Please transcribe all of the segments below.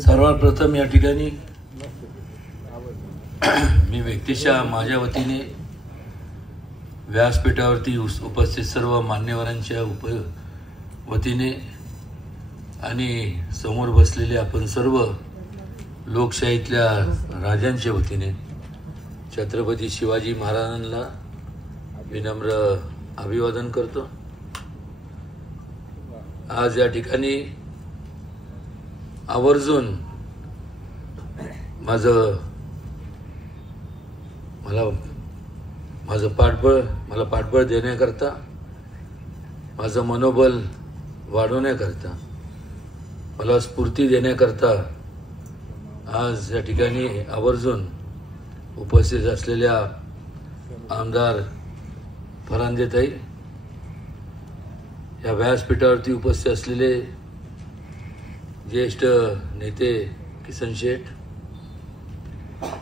सर्वात प्रथम या ठिकाणी मी व्यक्तिशः माझ्या वतीने व्यासपीठावरती उपस्थित सर्व मान्यवरांच्या वतीने आणि समोर बसलेले आपण सर्व लोकशाहीतल्या राजांच्या वतीने छत्रपती शिवाजी महाराजांना विनम्र अभिवादन करतो। आज या ठिकाणी आवर्जून माझं पाठबळ देण्याकरता, माझं मनोबल वाढवण्याकरता, मला स्फूर्ती देण्याकरता आज या ठिकाणी आवर्जून उपस्थित असलेल्या आमदार फरांदेताई, या व्यासपीठावरती उपस्थित असलेले ज्येष्ठ नेते किसन शेठ,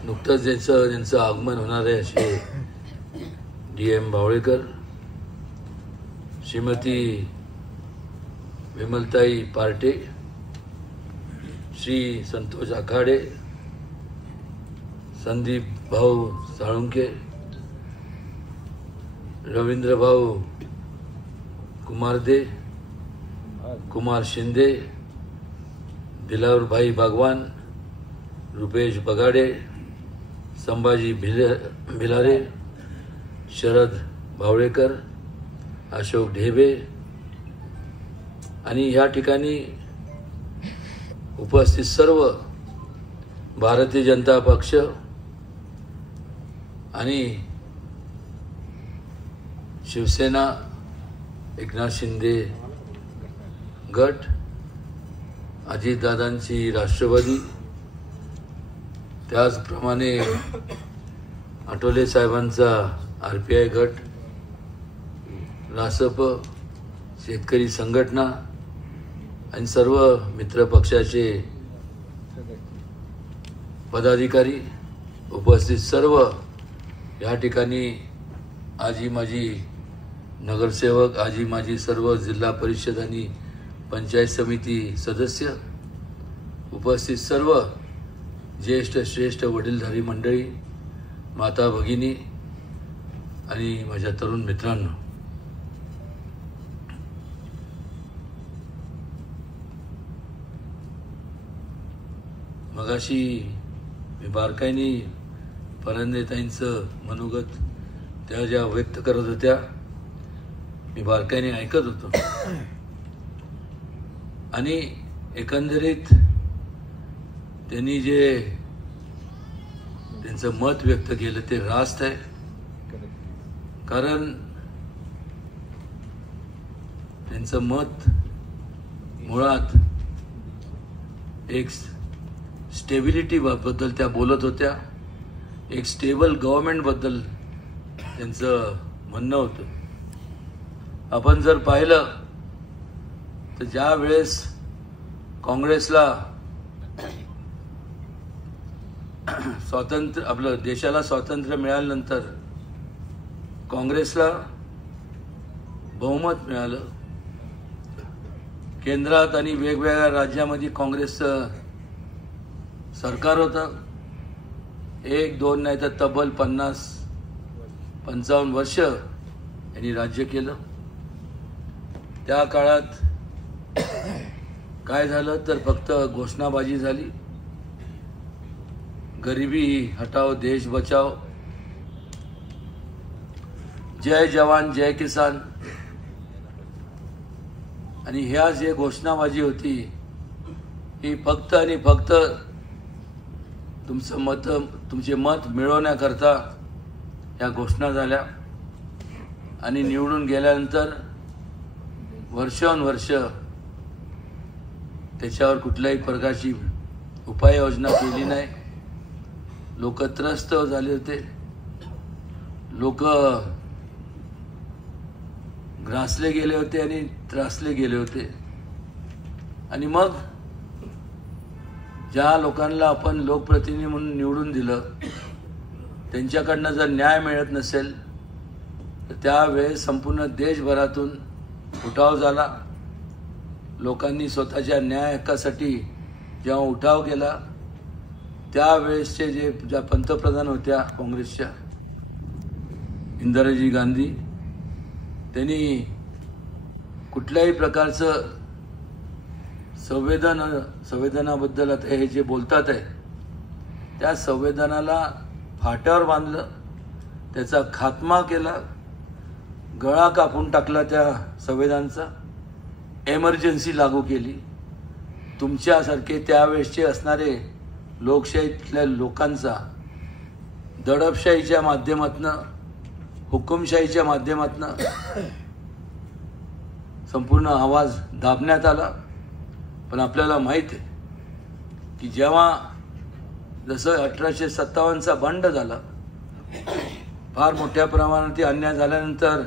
नुकतंच ज्यांचं आगमन होणार आहे असे DM भावळेकर, श्रीमती विमलताई पार्टे, श्री संतोष आखाडे, संदीप भाऊ साळुंके, रवींद्र भाऊ कुमारदे, कुमार शिंदे, दिलावर भाई भगवान, रुपेश बगाडे, संभाजी भिलारे, शरद भावळेकर, अशोक ढेबे आणि या ठिकाणी उपस्थित सर्व भारतीय जनता पक्ष आणि शिवसेना, एकनाथ शिंदे गट, अजितदादांची राष्ट्रवादी, त्याचप्रमाणे आठवले साहेबांचा RPI गट, रासप, शेतकरी संघटना आणि सर्व मित्र पक्षाचे पदाधिकारी, उपस्थित सर्व या ठिकाणी आजी माजी नगरसेवक, आजी माजी सर्व जिल्हा परिषद आणि पंचायत समिती सदस्य, उपस्थित सर्व ज्येष्ठ श्रेष्ठ वडीलधारी मंडळी, माता भगिनी आणि माझ्या तरुण मित्रांनो, मगाशी मी बारकाईने फरांदेताईंचं मनोगत त्या ज्या व्यक्त करत होत्या, मी बारकाईने ऐकत होतो आणि एकंदरीत त्यांनी जे त्यांचं मत व्यक्त केलं ते रास्त आहे। कारण त्यांचं मत मुळात एक स्टेबिलिटी बद्दल त्या बोलत होत्या, एक स्टेबल गव्हर्नमेंट बद्दल त्यांचं म्हणणं होतं। आपण जर पाहिलं तर ज्या वेळेस काँग्रेसला आपलं देशाला स्वातंत्र्य मिळाल्यानंतर काँग्रेसला बहुमत मिळालं, केंद्रात आणि वेगवेगळ्या राज्यामध्ये काँग्रेसचं सरकार होतं, 1-2 नाही तर तब्बल 50-55 वर्ष यांनी राज्य केलं। त्या काळात काय झालं तर फक्त घोषणाबाजी झाली, गरिबी हटाओ देश बचाओ, जय जवान जय किसान, आणि ह्या जे घोषणाबाजी होती ही फक्त आणि फक्त तुमचे मत मिळवण्याकरता ह्या घोषणा झाल्या आणि निवडून गेल्यानंतर वर्षानुवर्ष त्याच्यावर कुठल्याही प्रकारची उपाययोजना केली नाही। लोक त्रस्त झाले होते, लोक ग्रासले गेले होते आणि त्रासले गेले होते। आणि मग ज्या लोकांना आपण लोकप्रतिनिधी म्हणून निवडून दिलं त्यांच्याकडनं जर न्याय मिळत नसेल तर त्यावेळेस संपूर्ण देशभरातून उठाव झाला। लोकांनी स्वतःच्या न्याय हक्कासाठी जेव्हा उठाव केला त्यावेळेसचे ज्या पंतप्रधान होत्या काँग्रेसच्या इंदिराजी गांधी, त्यांनी कुठल्याही प्रकारचं संवेदनाबद्दल आता हे जे बोलतात आहे त्या संवेदनाला फाट्यावर बांधलं, त्याचा खात्मा केला, गळा कापून टाकला त्या संविधानाचा, एमर्जन्सी लागू केली. तुमच्यासारखे त्यावेळेसचे असणारे लोकशाहीतल्या लोकांचा दडपशाहीच्या माध्यमातनं, हुकुमशाहीच्या माध्यमातनं संपूर्ण आवाज दाबण्यात आला. पण आपल्याला माहीत आहे की जेव्हा जसं 1857चा बंड झाला, फार मोठ्या प्रमाणात अन्याय झाल्यानंतर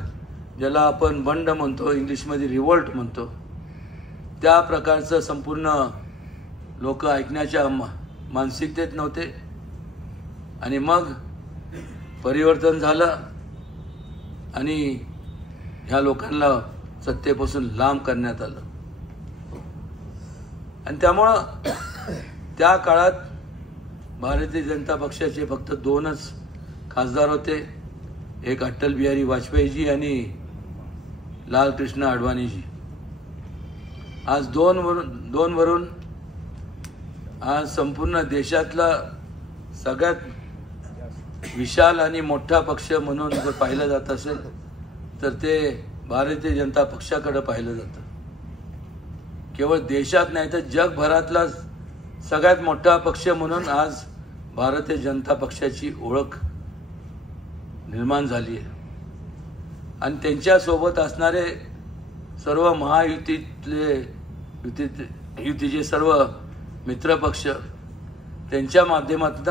ज्याला आपण बंड म्हणतो, इंग्लिशमध्ये रिव्होल्ट म्हणतो, त्या प्रकारचं संपूर्ण लोक ऐकण्याच्या मानसिकतेत नव्हते. आणि मग परिवर्तन झालं आणि ह्या लोकांना सत्तेपासून लांब करण्यात आलं. आणि त्यामुळं त्या काळात भारतीय जनता पक्षाचे फक्त 2च खासदार होते, एक अटल बिहारी वाजपेयीजी आणि लालकृष्ण अडवाणीजी. आज 2 वरून आज संपूर्ण देशातला सगळ्यात विशाल आणि मोठा पक्ष म्हणून जर पाहिलं जात असेल तर ते भारतीय जनता पक्षाकडे पाहिलं जातं. केवळ देशात नाही तर जगभरातला सगळ्यात मोठा पक्ष म्हणून आज भारतीय जनता पक्षाची ओळख निर्माण झाली आहे. आणि त्यांच्यासोबत असणारे सर्व युतीचे सर्व मित्रपक्ष, त्यांच्या माध्यमातून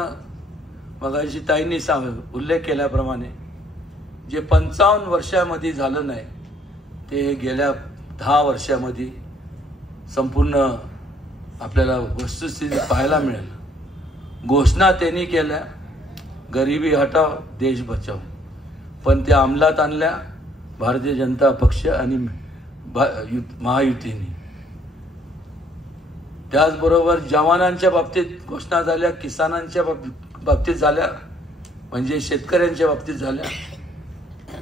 मगाशी ताईंनी उल्लेख केल्याप्रमाणे जे 55 वर्षामध्ये झालं नाही ते गेल्या 10 वर्षामध्ये संपूर्ण आपल्याला वस्तुस्थिती पाहायला मिळेल. घोषणा त्यांनी केल्या, गरिबी हटाव देश बचाव, पण त्या अंमलात आणल्या भारतीय जनता पक्ष आणि महायुतीने. त्याचबरोबर जवानांच्या बाबतीत घोषणा झाल्या, किसानांच्या बाबतीत झाल्या, म्हणजे शेतकऱ्यांच्या बाबतीत झाल्या.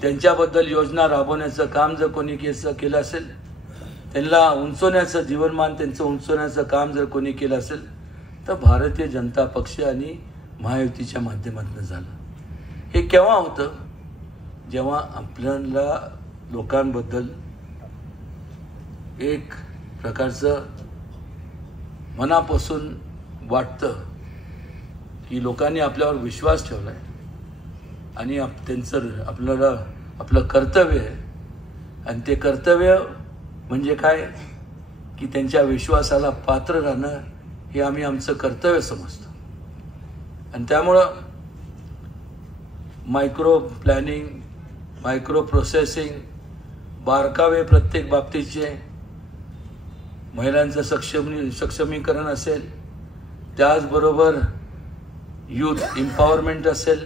त्यांच्याबद्दल योजना राबवण्याचं काम जर कोणी केलं असेल, त्यांना उंचवण्याचं, जीवनमान त्यांचं उंचवण्याचं काम जर कोणी केलं असेल तर भारतीय जनता पक्ष आणि महायुतीच्या माध्यमातून झालं. हे केव्हा होतं? जेव्हा आपल्याला लोकांबद्दल एक प्रकारचं मनापासून वाटतं की लोकांनी आपल्यावर विश्वास ठेवला आहे आणि त्यांचं आपल्याला आपलं कर्तव्य आहे. आणि ते कर्तव्य म्हणजे काय की त्यांच्या विश्वासाला पात्र राहणं हे आम्ही आमचं कर्तव्य समजतो. आणि त्यामुळं मायक्रो प्लॅनिंग, मायक्रो प्रोसेसिंग, बारकावे प्रत्येक बाबतीचे, महिलांचं सक्षमीकरण असेल, त्याचबरोबर यूथ एम्पॉवरमेंट असेल,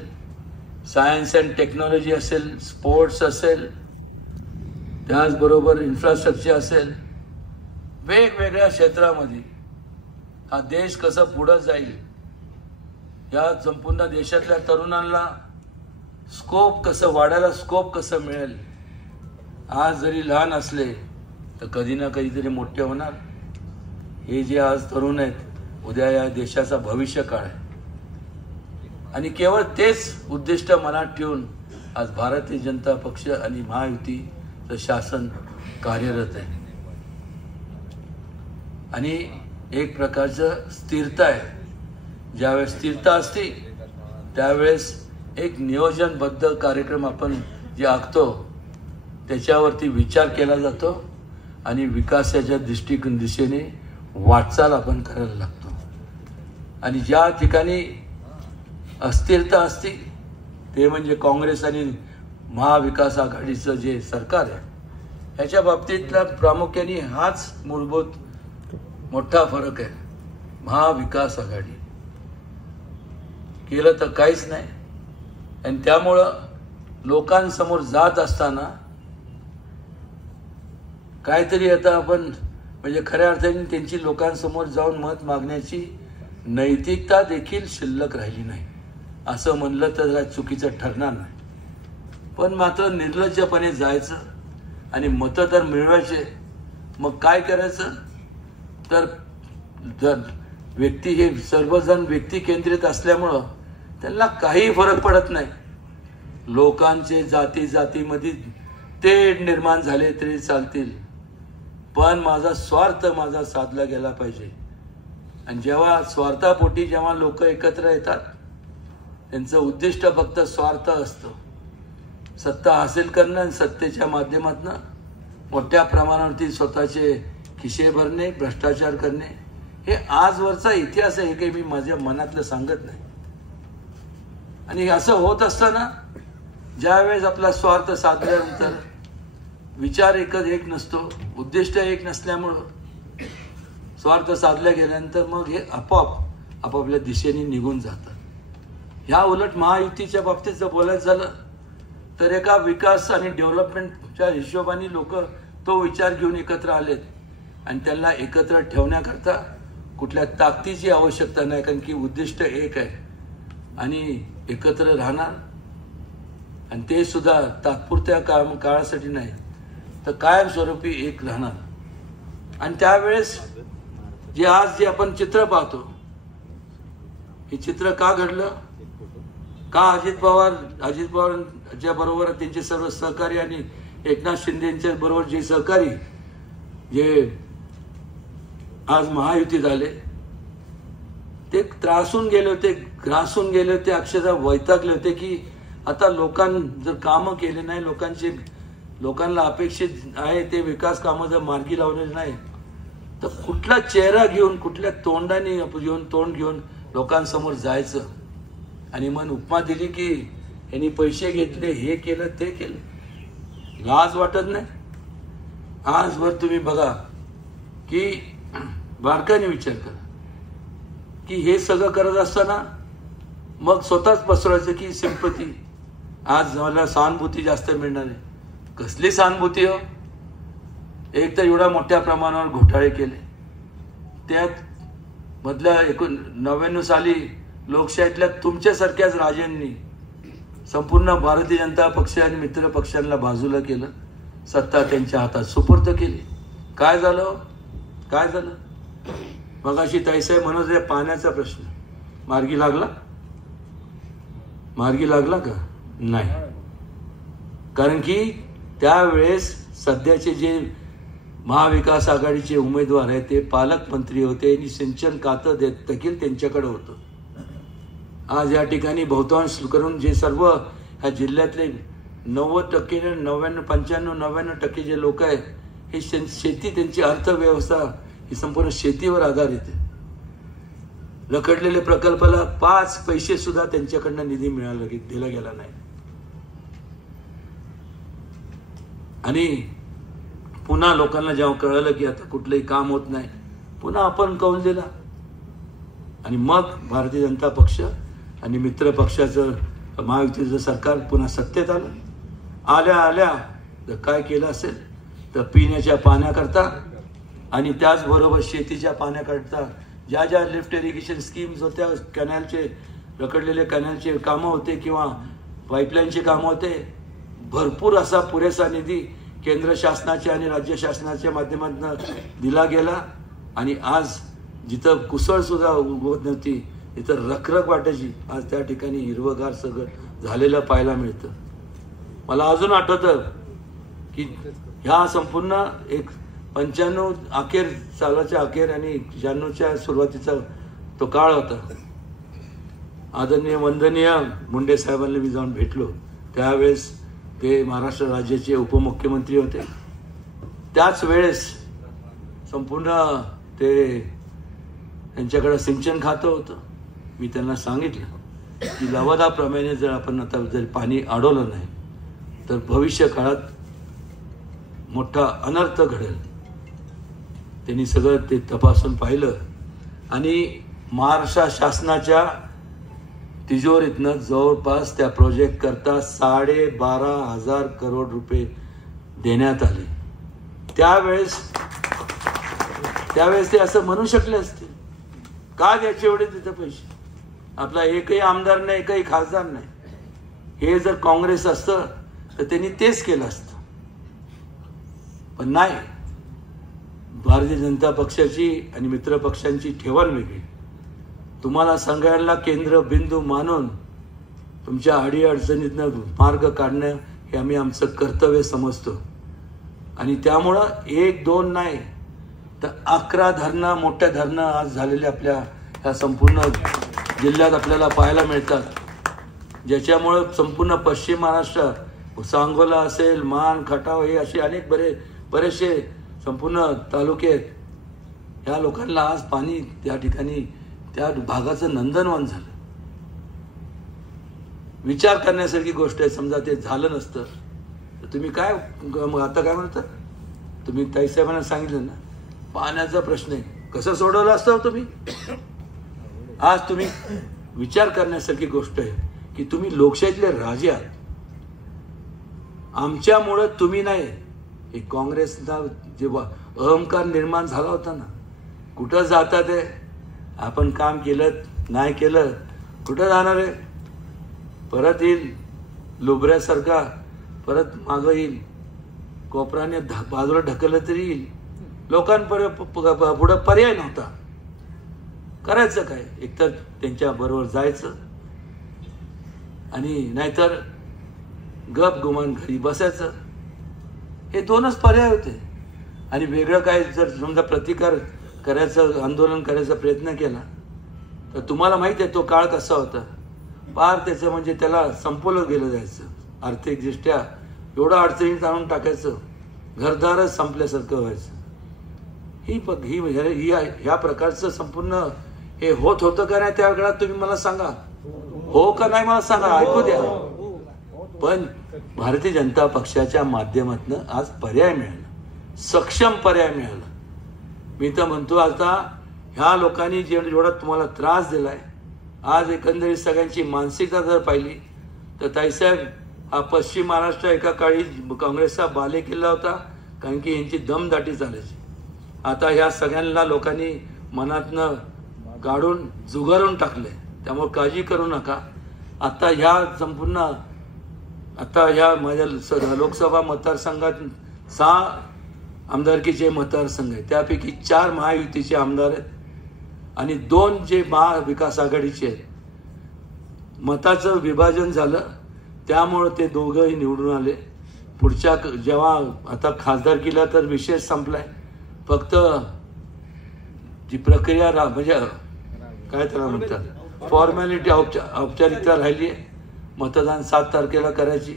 सायन्स अँड टेक्नॉलॉजी असेल, स्पोर्ट्स असेल, त्याचबरोबर इन्फ्रास्ट्रक्चर असेल, वेगवेगळ्या क्षेत्रामध्ये हा देश कसं पुढं जाईल, या संपूर्ण देशातल्या तरुणांना स्कोप कसं वाढायला, स्कोप कसं मिळेल. आज जरी लहान असले तर कधी ना कधीतरी मोठे होणार. हे जे आज तरुण आहेत उद्या या देशाचा भविष्य काळ आहे. आणि केवळ तेच उद्दिष्ट मनात ठेवून आज भारतीय जनता पक्ष आणि महायुतीचं शासन कार्यरत आहे. आणि एक प्रकारचं स्थिरता आहे. ज्यावेळेस स्थिरता असते त्यावेळेस एक नियोजनबद्ध कार्यक्रम आपण जे आखतो त्याच्यावरती विचार केला जातो आणि विकासाच्या दिशेने वाटचाल आपण करायला लागतो. आणि ज्या ठिकाणी अस्थिरता असते ते म्हणजे काँग्रेस आणि महाविकास आघाडीचं जे सरकार आहे ह्याच्या बाबतीतला प्रामुख्याने हाच मूलभूत मोठा फरक आहे. महाविकास आघाडी केलं तर काहीच नाही. आणि त्यामुळं लोकांसमोर जात असताना काहीतरी आता आपण म्हणजे खऱ्या अर्थाने त्यांची लोकांसमोर जाऊन मत मागण्याची नैतिकता देखील शिल्लक राहिली नाही असं म्हणलं तर काय चुकीचं ठरणार नाही. पण मात्र निर्लज्जपणे जायचं आणि मतं तर मिळवायचे. मग काय करायचं तर जर व्यक्ती हे सर्वजण व्यक्ती केंद्रित असल्यामुळं त्यांना काही फरक पडत नाही. लोकांचे जातीमध्ये तेढ निर्माण झाले तरी चालतील, पण माझा स्वार्थ साधला गेला पाहिजे. आणि जेव्हा स्वार्थापोटी जेव्हा लोक एकत्र येतात त्यांचं उद्दिष्ट फक्त स्वार्थ असतं, सत्ता हासिल करणं आणि सत्तेच्या माध्यमातून मोठ्या प्रमाणावरती स्वतःचे खिसे भरणे, भ्रष्टाचार करणे, हे आजवरचा इतिहास आहे. हे काही मी माझ्या मनातलं सांगत नाही. आणि असं होत असताना ज्यावेळेस आपला स्वार्थ साधल्यानंतर विचार एक नसतो, उद्दिष्ट एक नसल्यामुळं स्वार्थ साधल्या गेल्यानंतर मग हे आपापल्या दिशेने निघून जातात. ह्या उलट महायुतीच्या बाबतीत जर बोलायचं झालं तर एका विकास आणि डेव्हलपमेंटच्या हिशोबाने लोक तो विचार घेऊन एकत्र आलेत आणि त्यांना एकत्र ठेवण्याकरता कुठल्या ताकदीची आवश्यकता नाही, कारण की उद्दिष्ट एक आहे आणि एकत्र राहणार. आणि ते सुद्धा तात्पुरत्या काळासाठी नाही तर कायमस्वरूपी एक राहणार. आणि त्यावेळेस जे आपण चित्र पाहतो, हे चित्र का घडलं, का अजित पवारांच्या बरोबर त्यांचे सर्व सहकारी आणि एकनाथ शिंदेच्या बरोबर जे सहकारी जे आज महायुतीत आले ते त्रासून गेले होते, ग्रासून गेले होते, अक्षरशः वैतागले होते की आता जर कामं केले नाही, लोकांना अपेक्षित आहे ते विकास कामं जर मार्गी लावले नाही तर कुठला चेहरा घेऊन, कुठल्या तोंड घेऊन लोकांसमोर जायचं. आणि मग उपमा दिली की यांनी पैसे घेतले, हे केलं, ते केलं. लाज वाटत नाही? आजवर तुम्ही बघा की बारकाईने विचार करा की हे सगळं करत असताना मग स्वतःच पसरवायचं की सिंपती, आज मला सहानुभूती जास्त मिळणार आहे. कसली सहानुभूती हो? एक तर एवढ्या मोठ्या प्रमाणावर घोटाळे केले, त्यात मधल्या 1999 साली लोकशाहीतल्या तुमच्यासारख्याच राजांनी संपूर्ण भारतीय जनता पक्ष आणि मित्र पक्षांना बाजूला केलं, सत्ता त्यांच्या हातात सुपूर्द केली. काय झालं? मगाशी ताईसाहेब म्हणत होते पाण्याचा प्रश्न मार्गी लागला का? नाही. कारण की त्यावेळेस सध्याचे जे महाविकास आघाडीचे उमेदवार आहेत ते पालकमंत्री होते आणि सिंचन खातं देखील त्यांच्याकडे होतं. आज या ठिकाणी बहुतांश करून जे सर्व ह्या जिल्ह्यातले 90%, 95-99% जे लोक आहेत हे शेती, त्यांची अर्थव्यवस्था ही संपूर्ण शेतीवर आधारित आहे. रखडलेल्या प्रकल्पाला 5 पैसे सुद्धा त्यांच्याकडनं निधी दिला गेला नाही. आणि पुन्हा लोकांना जेव्हा कळलं की आता कुठलंही काम होत नाही, पुन्हा आपण कौल दिला आणि मग भारतीय जनता पक्ष आणि मित्र पक्षाचं महायुतीचं सरकार पुन्हा सत्तेत आलं. आल्या तर काय केलं असेल तर पिण्याच्या पाण्याकरता आणि त्याचबरोबर शेतीच्या पाण्याकरता ज्या लिफ्ट इरिगेशन स्कीम्स होत्या, कॅनलचे रखडलेले कॅनलचे कामं होते किंवा पाईपलाईनचे कामं होते, भरपूर असा पुरेसा निधी केंद्र शासनाच्या आणि राज्य शासनाच्या माध्यमातून दिला गेला. आणि आज जिथं कुसळ सुद्धा उगवत नव्हती तिथं रखरख वाटायची, आज त्या ठिकाणी हिरवगार सगळं झालेलं पाहायला मिळतं. मला अजून आठवतं की ह्या संपूर्ण 95 सालाच्या अखेर आणि 96च्या सुरुवातीचा तो काळ होता. आदरणीय वंदनीय मुंडे साहेबांना मी जाऊन भेटलो. त्यावेळेस ते महाराष्ट्र राज्याचे उपमुख्यमंत्री होते. त्याच वेळेस संपूर्ण ते त्यांच्याकडे सिंचन खातं होतं. मी त्यांना सांगितलं की लवादाप्रमाणे जर आपण आता जर पाणी अडवलं नाही तर भविष्य काळात मोठा अनर्थ घडेल. त्यांनी सगळं ते तपासून पाहिलं आणि महाराष्ट्र शासनाच्या तिजोरीतनं जवळपास त्या प्रोजेक्ट करता 12,500 करोड रुपये देण्यात आले. त्यावेळेस त्यावेळेस ते असं म्हणू शकले असते, का द्यायचे एवढे तिथे पैसे, आपला एकही आमदार नाही, एकही खासदार नाही. हे जर काँग्रेस असतं तर त्यांनी तेच केलं असतं. पण नाही, भारतीय जनता पक्षाची आणि मित्र पक्षांची ठेवण वेगळी. तुम्हाला सांगायला केंद्र बिंदू मानून तुमच्या अडीअडचणीतनं मार्ग काढणं हे आम्ही आमचं कर्तव्य समजतो. आणि त्यामुळं 1-2 नाही तर 11 धरणं, मोठ्या धरणं आज झालेले आपल्या ह्या संपूर्ण जिल्ह्यात आपल्याला पाहायला मिळतात, ज्याच्यामुळं संपूर्ण पश्चिम महाराष्ट्र, सांगोला असेल, मान, खटाव, हे असे अनेक बरेचसे संपूर्ण तालुके आहेत. ह्या लोकांना आज पाणी त्या ठिकाणी त्या भागाचं नंदनवन झालं. विचार करण्यासारखी गोष्ट आहे. समजा ते झालं नसतं तर तुम्ही काय आता काय म्हणता, तुम्ही ताईसाहेबांना सांगितलं ना पाण्याचा प्रश्न आहे, कसं सोडवलं असतं तुम्ही. आज तुम्ही विचार करण्यासारखी गोष्ट आहे की तुम्ही लोकशाहीतले राजे आहात. आमच्यामुळं तुम्ही नाही, हे काँग्रेसला जेव्हा अहंकार निर्माण झाला होता ना, कुठं जाता ते, आपण काम केलं नाही केलं कुठं जाणार आहे, परत येईल लोबऱ्यासारखा, परत मागं येईल, कोपराने बाजूला ढकललं तरी येईल. लोकांपुढं पर्याय नव्हता. करायचं काय, एकतर त्यांच्या बरोबर जायचं आणि नाहीतर गप गुमान घरी बसायचं. हे 2च पर्याय होते. आणि वेगळं काय जर समजा प्रतिकार करायचं, आंदोलन करायचा प्रयत्न केला तर तुम्हाला माहिती आहे तो काळ कसा होता. पार त्याचं म्हणजे त्याला संपवलं गेलं जायचं. आर्थिकदृष्ट्या एवढं अडचणीत आणून टाकायचं, घरदारच संपल्यासारखं व्हायचं. ह्या प्रकारचं संपूर्ण हे होत होतं का नाही त्या वेळात तुम्ही मला सांगा, हो का नाही मला सांगा, ऐकू द्या. पण भारतीय जनता पक्षाच्या माध्यमातून आज पर्याय मिळाला, सक्षम पर्याय मिळाला. मी तर म्हणतो आता ह्या लोकांनी जेवढा तुम्हाला त्रास दिलाय, आज एकंदरीत सगळ्यांची मानसिकता जर पाहिली तर ताईसाहेब हा पश्चिम महाराष्ट्र एका काळी काँग्रेसचा बालेकिल्ला होता, कारण की यांची दमदाटी चालायची. आता ह्या सगळ्यांना लोकांनी मनातनं काढून जुगारून टाकले. त्यामुळे काळजी करू नका. आता ह्या संपूर्ण ह्या माझ्या लोकसभा मतदारसंघात 6 आमदारकीचे मतदारसंघ आहेत, त्यापैकी 4 महायुतीचे आमदार आहेत आणि 2 जे महाविकास आघाडीचे आहेत. मताचं विभाजन झालं त्यामुळं ते दोघंही निवडून आले. पुढच्या जेव्हा आता खासदारकीला तर विषय संपलाय, फक्त जी प्रक्रिया म्हणजे काय त्याला म्हणतात फॉर्मॅलिटी, औपचारिकता राहिली आहे. मतदान 7 तारखेला करायची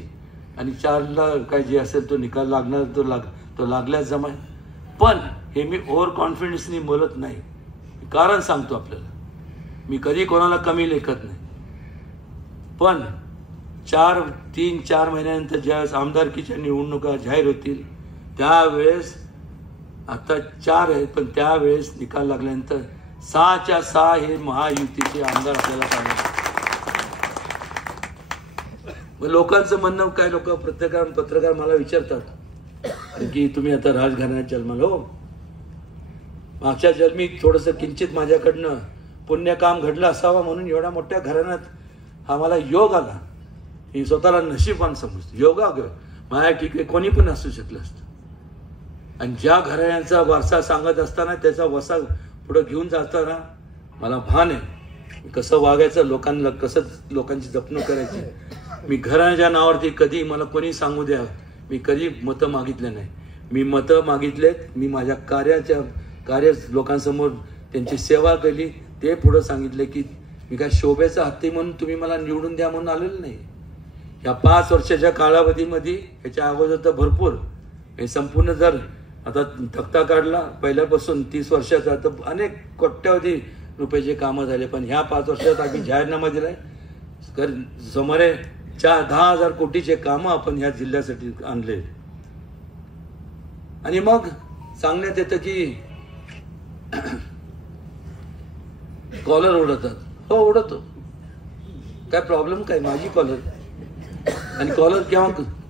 आणि 4ला काय जे असेल तो निकाल लागणार तो लागल्याच जमाय. पण हे मी ओव्हर कॉन्फिडन्सनी बोलत नाही, कारण सांगतो आपल्याला, मी कधी कोणाला कमी लेखत नाही. पण 3-4 महिन्यानंतर ज्यावेळेस आमदारकीच्या निवडणुका जाहीर होतील त्यावेळेस, आता 4 आहेत पण त्यावेळेस निकाल लागल्यानंतर 6च्या 6 हे महायुतीचे आमदार आपल्याला पाहिजे. लोकांचं म्हणणं काय, लोक पत्रकार मला विचारतात की तुम्ही आता राजघराण्यात जन्माला, हो मागच्या जन्मी थोडंसं किंचित माझ्याकडनं पुण्यकाम घडलं असावं म्हणून एवढ्या मोठ्या घराण्यात हा मला योग आला. ही स्वतःला नशीबवान समजतो. योगा माझ्या ठीक आहे, कोणी पण असू शकलं असतं. आणि ज्या घराण्यांचा वारसा सांगत असताना त्याचा वसा पुढं घेऊन जाताना मला भान आहे कसं वागायचं, लोकांना कसं लोकांची जपणूक करायची. मी घराच्या नावावरती कधी मला कोणी सांगू द्या, मी कधी मतं मागितले नाही. मी मतं मागितलेत, मी माझ्या कार्य लोकांसमोर त्यांची सेवा केली. ते पुढं सांगितले की मी काय शोभेचा हत्ती म्हणून तुम्ही मला निवडून द्या म्हणून आलेलं नाही. या 5 वर्षाच्या कालावधीमध्ये ह्याच्या अगोदर तर भरपूर हे संपूर्ण जर आता तक्ता काढला पहिल्यापासून 30 वर्षाचा तर अनेक कोट्यावधी रुपयाचे कामं झाले. पण ह्या 5 वर्षात आम्ही जाहीरनामा दिलाय, सुमारे 10,000 कोटीचे कामं आपण ह्या जिल्ह्यासाठी आणले. आणि मग सांगण्यात येतं की कॉलर उडवतात. हो उडवतो, काय प्रॉब्लेम काय, माझी कॉलर. आणि कॉलर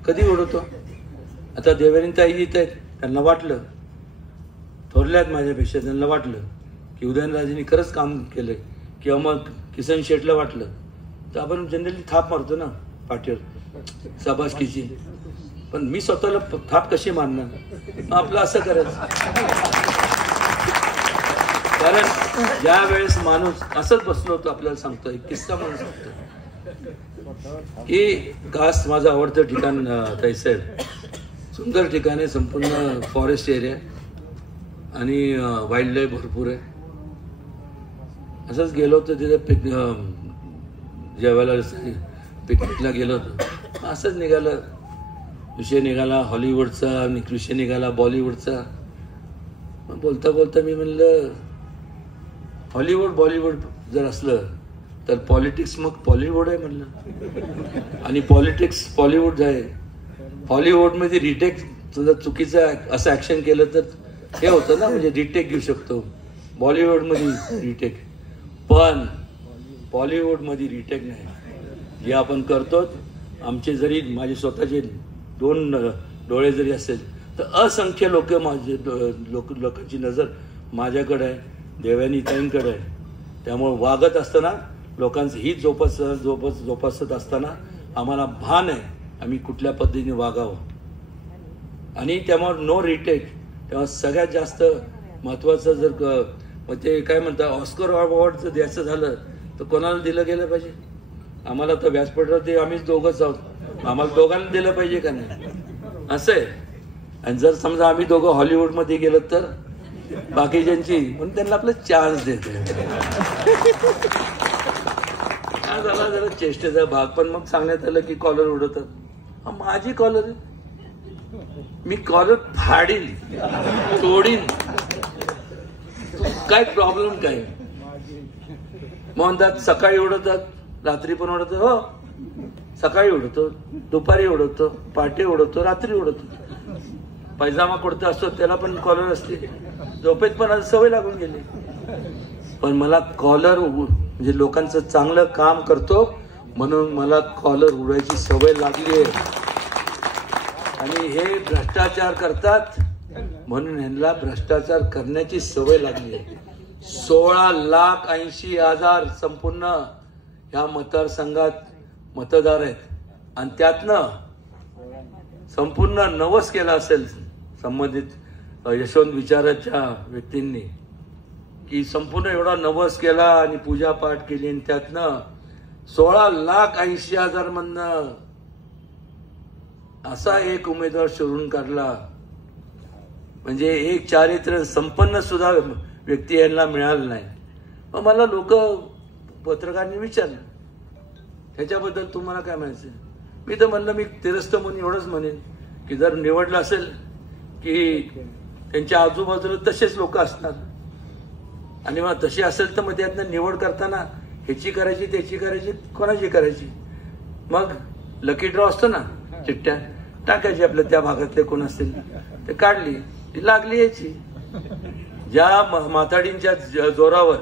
कधी उडवतो. आता देवेंद्रताई येत आहेत, त्यांना वाटलं थोरल्यात माझ्यापेक्षा, त्यांना वाटलं की उदयनराजेंनी खरंच काम केलं, किंवा मग किसन शेठला वाटलं, तर आपण जनरली थाप मारतो ना पाठीवर शाबासकीची. पण मी स्वतःला थाप कशी मारणार, मग आपलं असं करायचं. कारण ज्या वेळेस माणूस असंच बसलो होतो, आपल्याला सांगतो एक किस्सा म्हणून सांगतो की कास माझं आवडतं ठिकाण तैसेड, सुंदर ठिकाण आहे, संपूर्ण फॉरेस्ट एरिया आणि वाईल्ड लाईफ भरपूर आहे. असंच गेलो होतो तिथे जेवायला पिकनिकला गेलो होतो. असंच निघालं, विषय निघाला हॉलिवूडचा आणि विषय निघाला बॉलिवूडचा. मग बोलता बोलता मी म्हणलं हॉलिवूड बॉलिवूड जर असलं तर पॉलिटिक्स मग पॉलिवूड आहे म्हणलं, आणि पॉलिटिक्स पॉलिवूड आहे. हॉलिवूडमध्ये रिटेक सुद्धा चुकीचं असं ॲक्शन केलं तर हे होतं ना, म्हणजे रिटेक घेऊ शकतो. बॉलिवूडमध्ये रिटेक, पण बॉलिवूडमध्ये रिटेक नाही. जे आपण करतो, आमचे जरी माझे स्वतःचे 2 डोळे जरी असेल तर असंख्य माझे लोकांची नजर माझ्याकडे आहे, देवयानीताईंकडे आहे. त्यामुळे वागत असताना लोकांचं हित जोपासत असताना आम्हाला भान आहे आम्ही कुठल्या पद्धतीने वागावं, आणि त्यामुळे नो रिटेक. तेव्हा सगळ्यात जास्त महत्त्वाचं जर मग ते काय म्हणतात ऑस्कर अवॉर्ड जर द्यायचं झालं तर कोणाला दिलं गेलं पाहिजे? आम्हाला तर व्यासपीठावर ते आम्हीच दोघंच आहोत, आम्हाला दोघांना दिलं पाहिजे का नाही, असं आहे. आणि जर समजा आम्ही दोघं हॉलिवूडमध्ये गेलो तर बाकीच्यांची म्हणून त्यांना आपलं चान्स देते. झाला जरा चेष्टेचा भाग. पण मग सांगण्यात आलं की कॉलर उडवतात. माझी कॉलर, मी कॉलर फाडीन तोडीन, काय प्रॉब्लेम काय. म्हणतात सकाळी उडवतात, रात्री पण उडवतो. हो, सकाळी उडवतो, दुपारी उडवतो, पहाटे उडवतो, रात्री उडवतो. पैजामा कुर्ता असतो त्याला पण कॉलर असते, झोपेत पण आज सवय लागून गेली. पण मला कॉलर म्हणजे लोकांचं चांगलं काम करतो म्हणून मला कॉलर उडवायची सवय लागली आहे. आणि हे भ्रष्टाचार करतात म्हणून ह्यांना भ्रष्टाचार करण्याची सवय लागली आहे. 16,80,000 संपूर्ण ह्या मतदारसंघात मतदार आहेत, आणि त्यातनं संपूर्ण नवस केला असेल संबंधित यशवंत विचाराच्या व्यक्तींनी, की संपूर्ण एवढा नवस केला आणि पूजापाठ केली, आणि त्यातनं 16,80,000 मधनं असा एक उमेदवार शोधून काढला. म्हणजे एक चारित्र्य संपन्न सुद्धा व्यक्ती यांना मिळालं नाही. मग मला लोक पत्रकारांनी विचारलं ह्याच्याबद्दल तुम्हाला काय म्हणायचं. मी तर म्हणलं मी तिरस्त म्हणून एवढंच म्हणेन की जर निवडलं असेल की त्यांच्या आजूबाजूला तसेच लोक असणार, आणि मग तशी असेल तर मग त्यातनं निवड करताना ह्याची करायची त्याची करायची कोणाची करायची. मग लकी ड्रॉ असतो ना, चिठ्ठ्या टाकायची आपल्या त्या भागातले कोण असतील ते काढली, ती लागली यायची. ज्या माताडींच्या जोरावर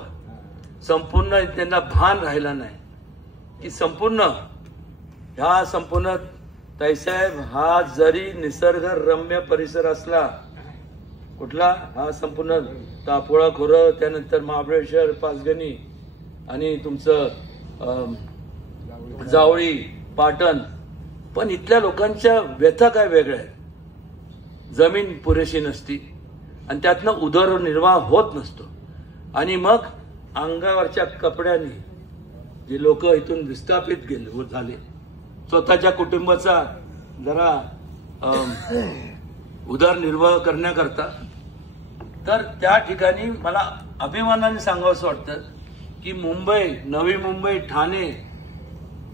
संपूर्ण त्यांना भान राहिला नाही की संपूर्ण ह्या संपूर्ण ताईसाहेब हा जरी निसर्गरम्य परिसर असला कुठला, हा संपूर्ण तापोळा खोरं, त्यानंतर महाबळेश्वर, पाचगणी आणि तुमचं जावळी, पाटण, पण इथल्या लोकांच्या व्यथा काय वेगळ्या आहेत. जमीन पुरेशी नसती आणि त्यातनं उदरनिर्वाह होत नसतो, आणि मग अंगावरच्या कपड्याने जे लोक इथून विस्थापित गेले झाले, स्वतःच्या कुटुंबाचा जरा उदरनिर्वाह करण्याकरता, तर त्या ठिकाणी मला अभिमानाने सांगावंसं वाटतं की मुंबई, नवी मुंबई, ठाणे,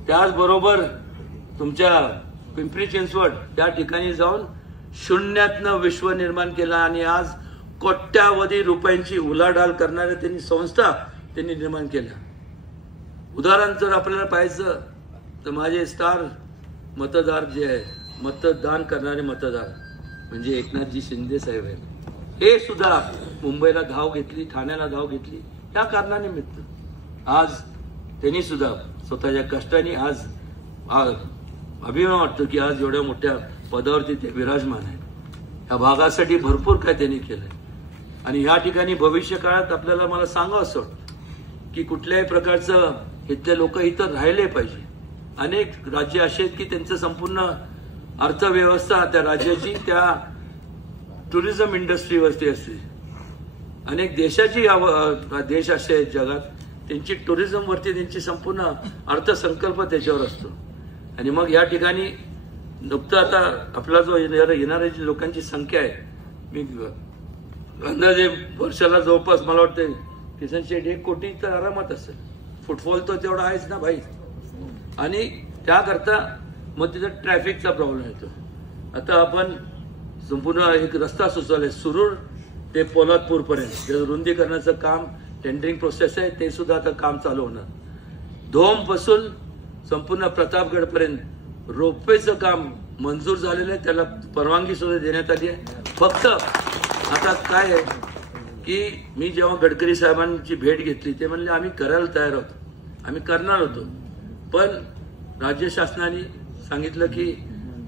त्याचबरोबर तुमच्या पिंपरी चिंचवड त्या ठिकाणी जाऊन शून्यातनं विश्व निर्माण केला, आणि आज कोट्यावधी रुपयांची उलाढाल करणाऱ्या त्यांनी संस्था त्यांनी निर्माण केल्या. उदाहरण जर आपल्याला पाहायचं तर माझे स्टार मतदार जे आहे, मतदान करणारे मतदार म्हणजे एकनाथजी शिंदे साहेब आहेत. हे सुद्धा मुंबईला धाव घेतली, ठाण्याला धाव घेतली या कारणानिमित्त. आज त्यांनी सुद्धा स्वतःच्या कष्टाने आज अभिमान वाटतो की आज एवढ्या मोठ्या पदावरती ते विराजमान आहेत. या भागासाठी भरपूर काय त्यांनी केलंय. आणि ह्या ठिकाणी भविष्य काळात आपल्याला मला सांगावं असं वाटतं की कुठल्याही प्रकारचं इथले लोक इथं राहिले पाहिजे. अनेक राज्य असे आहेत की त्यांचं संपूर्ण अर्थव्यवस्था त्या राज्याची त्या टुरिझम इंडस्ट्रीवरती असते. अनेक देशाची देश असे आहेत जगात त्यांची टुरिझमवरती त्यांची संपूर्ण अर्थसंकल्प त्याच्यावर असतो. आणि मग या ठिकाणी नुकतं आता आपला जो येणाऱ्या जी लोकांची संख्या आहे, मी अंदाजे वर्षाला जवळपास मला वाटतं किसन शेठ 1 कोटी तर आरामात असेल. फुटफॉल तर तेवढा आहेच ना भाई. आणि त्याकरता मग तिथं ट्रॅफिकचा प्रॉब्लेम येतो. आता आपण संपूर्ण एक रस्ता सुचवलाय सुरूर ते पोलादपूरपर्यंत, त्याचं रुंदीकरणाचं काम टेंडरिंग प्रोसेस आहे, ते सुद्धा आता काम चालू होणार. धोम पासून संपूर्ण प्रतापगडपर्यंत रोपवेचं काम मंजूर झालेलं आहे, त्याला परवानगी सुद्धा देण्यात आली आहे. फक्त आता काय आहे की मी जेव्हा गडकरी साहेबांची भेट घेतली ते म्हणले आम्ही करायला तयार आहोत, आम्ही करणार होतो, पण राज्य शासनाने सांगितलं की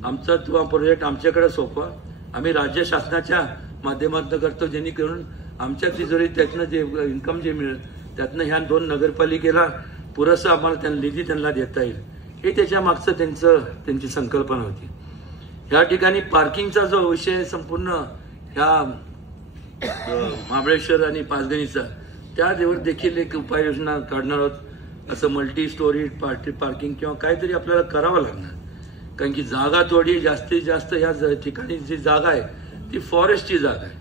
आमचा तुम्हा प्रोजेक्ट आमच्याकडे सोपवा, आम्ही राज्य शासनाच्या माध्यमातून करतो, जेणेकरून आमच्या तिजोरी त्यातनं जे इन्कम जे मिळेल त्यातनं ह्या 2 नगरपालिकेला पुरेसं आम्हाला निधी त्यांना देता येईल, हे त्याच्या मागचं त्यांची संकल्पना होती. ह्या ठिकाणी पार्किंगचा जो विषय संपूर्ण ह्या महाबळेश्वर आणि पाचगणीचा, त्यावर देखील एक उपाययोजना काढणार आहोत. असं मल्टी स्टोरी पार्किंग किंवा काहीतरी आपल्याला करावं लागणार, कारण की जागा थोडी जास्तीत जास्त ह्या ठिकाणी जी जागा आहे ती फॉरेस्टची जागा आहे.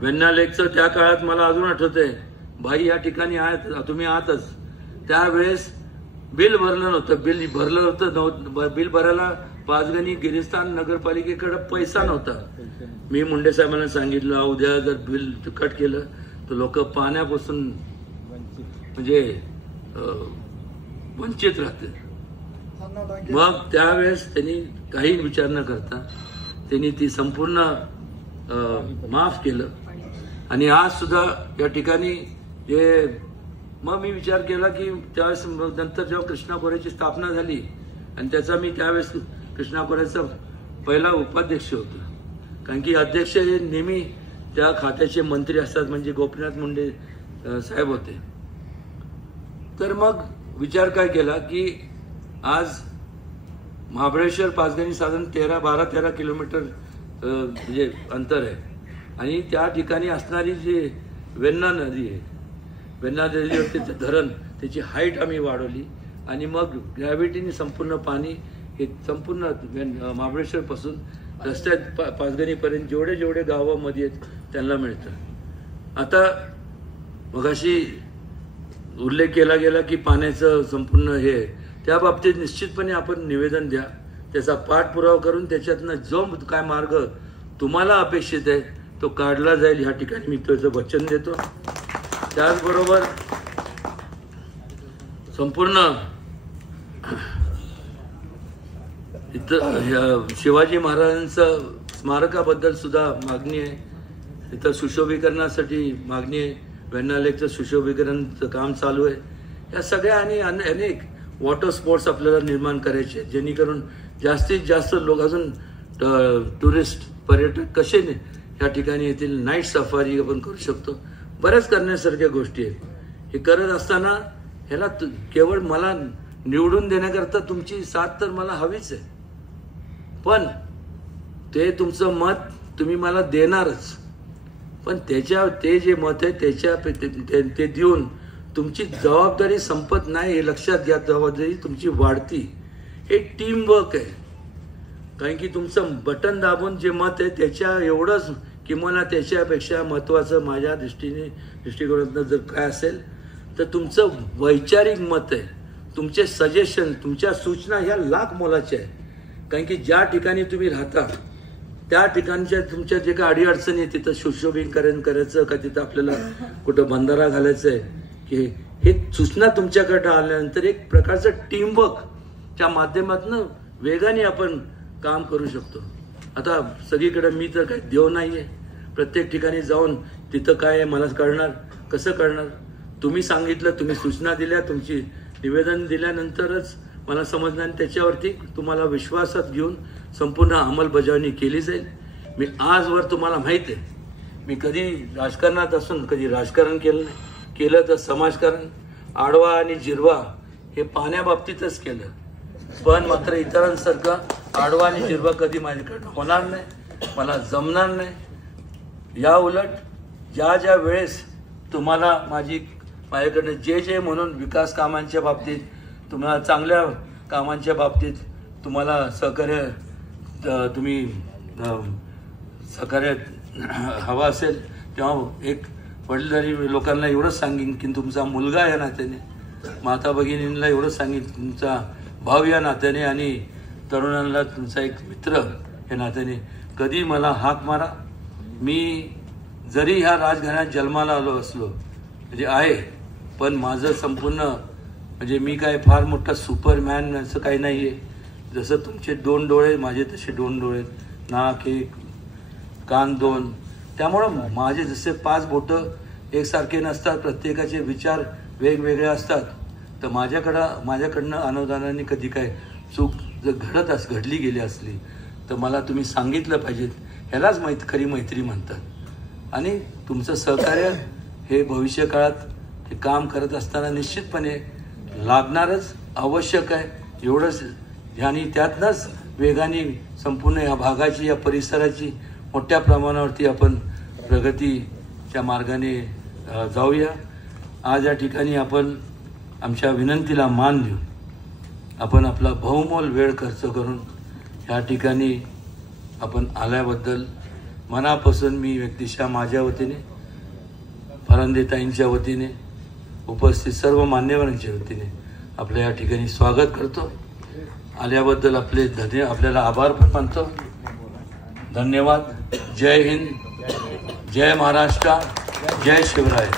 वेण्णा लेकचं त्या काळात मला अजून आठवतंय, भाई या ठिकाणी आहेत तुम्ही आहातच, त्यावेळेस बिल भरलं नव्हतं. बिल भरायला पाचगणी गिरिस्थान नगरपालिकेकडे पैसा नव्हता. मी मुंडे साहेबांना सांगितलं उद्या जर बिल कट केलं तर लोक पाण्यापासून म्हणजे वंचित राहतील. मग त्यावेळेस त्यांनी काही विचार न करता त्यांनी ती संपूर्ण माफ केलं. आणि आज सुद्धा या ठिकाणी मग मी विचार केला की त्यावेळेस नंतर जेव्हा कृष्णा खोऱ्याची स्थापना झाली आणि त्याचा मी त्यावेळेस कृष्णा खोऱ्याचा पहिला उपाध्यक्ष होतो, कारण की अध्यक्ष हे नेहमी त्या खात्याचे मंत्री असतात, म्हणजे गोपीनाथ मुंडे साहेब होते. तर मग विचार काय केला की आज महाबळेश्वर पाचगणी साधारण 12-13 किलोमीटर म्हणजे अंतर आहे, आणि त्या ठिकाणी असणारी जी वेण्णा नदी आहे, वेण्णा नदीवरती धरण त्याची हाईट आम्ही वाढवली, आणि मग ग्रॅव्हिटीने संपूर्ण पाणी हे संपूर्ण महाबळेश्वर पासून रस्त्यात पाचगणीपर्यंत जेवढे गावामध्ये आहेत त्यांना मिळतं. आता मगाशी उल्लेख केला गेला की पाण्याचं संपूर्ण हे, त्या बाबतीत निश्चितपणे आपण निवेदन द्या, त्याचा पाठपुरावा करून त्याच्यातनं जो काय मार्ग तुम्हाला अपेक्षित आहे तो काढला जाईल, ह्या ठिकाणी मी त्याचं वचन देतो. त्याचबरोबर संपूर्ण इथं शिवाजी महाराजांचं स्मारकाबद्दल सुद्धा मागणी आहे, इथं सुशोभीकरणासाठी मागणी आहे. वेण्णा लेकचं सुशोभीकरणाचं काम चालू आहे. या सगळ्या आणि अनेक वॉटर स्पोर्ट्स आपल्याला निर्माण करायचे, जेणेकरून जास्तीत जास्त लोक अजून टुरिस्ट पर्यटक कसे या ठिकाणी येतील. नाईट सफारी आपण करू शकतो, बऱ्याच करण्यासारख्या गोष्टी आहेत. हे करत असताना ह्याला केवळ मला निवडून देण्याकरता तुमची साथ तर मला हवीच आहे, पण ते तुमचं मत तुम्ही मला देणारच, पण ते जे मत आहे त्याच्या ते देऊन तुमची जबाबदारी संपत नाही हे लक्षात घ्या. जबाबदारी तुमची वाढती. हे टीम वर्क आहे, कारण की तुमचं बटन दाबून जे मत आहे त्याच्या एवढंच किंवा त्याच्यापेक्षा महत्त्वाचं माझ्या दृष्टिकोनातून जर काय असेल तर तुमचं वैचारिक मत आहे, तुमचे सजेशन, तुमच्या सूचना ह्या लाख मोलाच्या आहे. कारण की ज्या ठिकाणी तुम्ही राहता त्या ठिकाणच्या तुमच्या जे काही अडीअडचणी आहे तिथं सुशोभीकरण करायचं का, तिथं आपल्याला कुठं बंधारा घालायचं आहे की, हे सूचना तुमच्याकडे आल्यानंतर एक प्रकारचं टीमवर्कच्या माध्यमातून वेगाने आपण काम करू शकतो. आता सगळीकडे मी तर काही देव नाही आहे, प्रत्येक ठिकाणी जाऊन तिथं काय आहे मला कळणार, कसं कळणार? तुम्ही सांगितलं, तुम्ही सूचना दिल्या, तुमची निवेदन दिल्यानंतरच मला समजणार, आणि त्याच्यावरती तुम्हाला विश्वासात घेऊन संपूर्ण अंमलबजावणी केली जाईल. मी आजवर तुम्हाला माहीत आहे मी कधी राजकारणात असून कधी राजकारण केलं नाही. केलं तर समाजकारण, आडवा आणि जिरवा हे पाहण्याबाबतीतच केलं. पण मात्र इतरांसारखं आडवा आणि जिरवा कधी माझ्याकडनं होणार नाही, मला जमणार नाही. या उलट ज्या ज्या वेळेस तुम्हाला माझ्याकडनं जे म्हणून विकास कामांच्या बाबतीत, तुम्हाला चांगल्या कामांच्या बाबतीत तुम्हाला सहकार्य तुम्ही सहकार्य हवा असेल, तेव्हा एक वडीलधारी लोकांना एवढंच सांगेन की तुमचा मुलगा या नात्याने, माता भगिनींना एवढंच सांगेन तुमचा भाऊ या नात्याने आणि तरुणांना तुमचा एक मित्र या नात्याने कधी मला हाक मारा. मी जरी ह्या राजघराण्यात जन्माला आलो असलो म्हणजे आहे, पण माझं संपूर्ण म्हणजे मी काय फार मोठा सुपरमॅन असं काही नाही आहे. जसं तुमचे 2 डोळे माझे तसे 2 डोळे, नाक 1, कान 2. त्यामुळं माझे जसे 5 बोटं एकसारखे नसतात, प्रत्येकाचे विचार वेगवेगळे असतात. तर माझ्याकडनं अनुदानाने कधी काय चूक जर घडली गेली असली तर मला तुम्ही सांगितलं पाहिजेत. ह्यालाच खरी मैत्री म्हणतात. आणि तुमचं सहकार्य हे भविष्य काळात हे काम करत असताना निश्चितपणे लागणारच, आवश्यक आहे. एवढंच. आणि त्यातनंच वेगाने संपूर्ण या भागाची, या परिसराची मोठ्या प्रमाणावरती आपण प्रगतीच्या मार्गाने जाऊया. आज या ठिकाणी आपण आमच्या विनंतीला मान देऊन आपण आपला बहुमोल वेळ खर्च करून या ठिकाणी आपण आल्याबद्दल मनापासून मी व्यक्तिशः माझ्या वतीने, फरांदेताईंच्या वतीने, उपस्थित सर्व मान्यवरांच्या वतीने आपल्या या ठिकाणी स्वागत करतो. आल्याबद्दल आपल्याला आभार पण मानतो. धन्यवाद. जय हिंद, जय महाराष्ट्र, जय शिवराय.